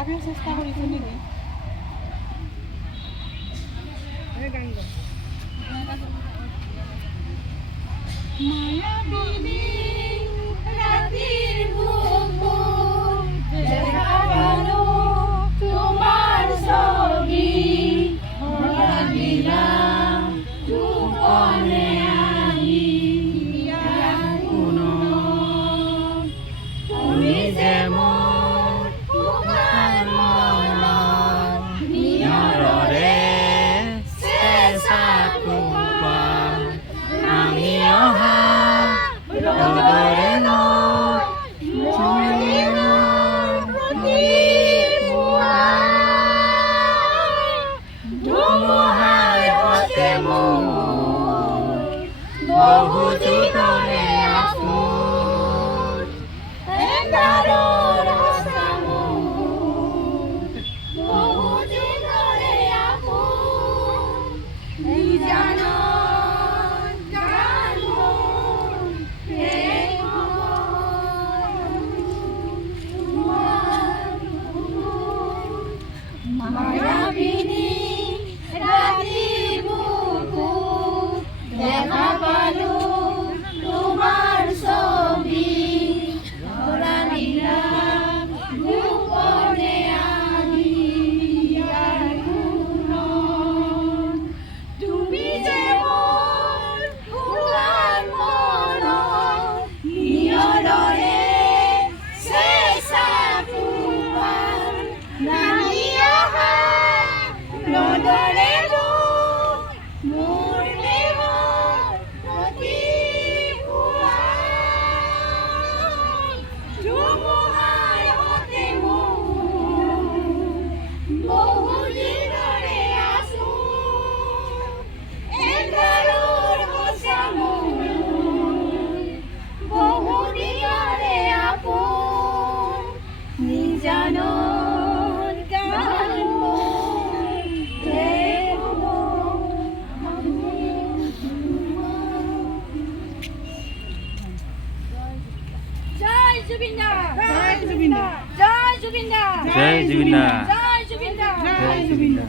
তথাপিও চেষ্টা কৰিছোঁ নেকি। মায়াবিনী ৰাতিৰ বুকুত দেখা পালো তোমাৰ ছবি, ধৰা দিলা টোপনে আহি ইয়াৰ কোনত। তুমি যে মোৰ শুকান মনত নিয়ৰৰে চেঁচা টোপা, আমি অহা ৰ'দৰে ধুমুহাৰ সতে বহু যুগৰে আপোন, একাৰৰ সঁচা বহু যুগৰে আপোন, নিজানৰ গান মোৰ এই মায়াবিনী ৰাতিৰ বুকুত দেখা পালো তোমাৰ ছবি, ধৰা দিলা টোপনে আহি ইয়াৰ কোনত। তুমি যে মোৰ শুকান মনত নিয়ৰৰে চেঁচা টোপা, নামি অহা ৰ'দৰে মোৰ দেহৰ প্ৰতিভা, ধুমুহাৰ সতে বহু দিনৰে আছোন, একাৰৰ সঁচা বহু দিনৰে আপোন, নিজানৰ গান জয় জুবিন দা, জয় জুবিন দা, জয় জুবিন দা, জয় জুবিন দা, জয় জুবিন দা, জয় জুবিন দা।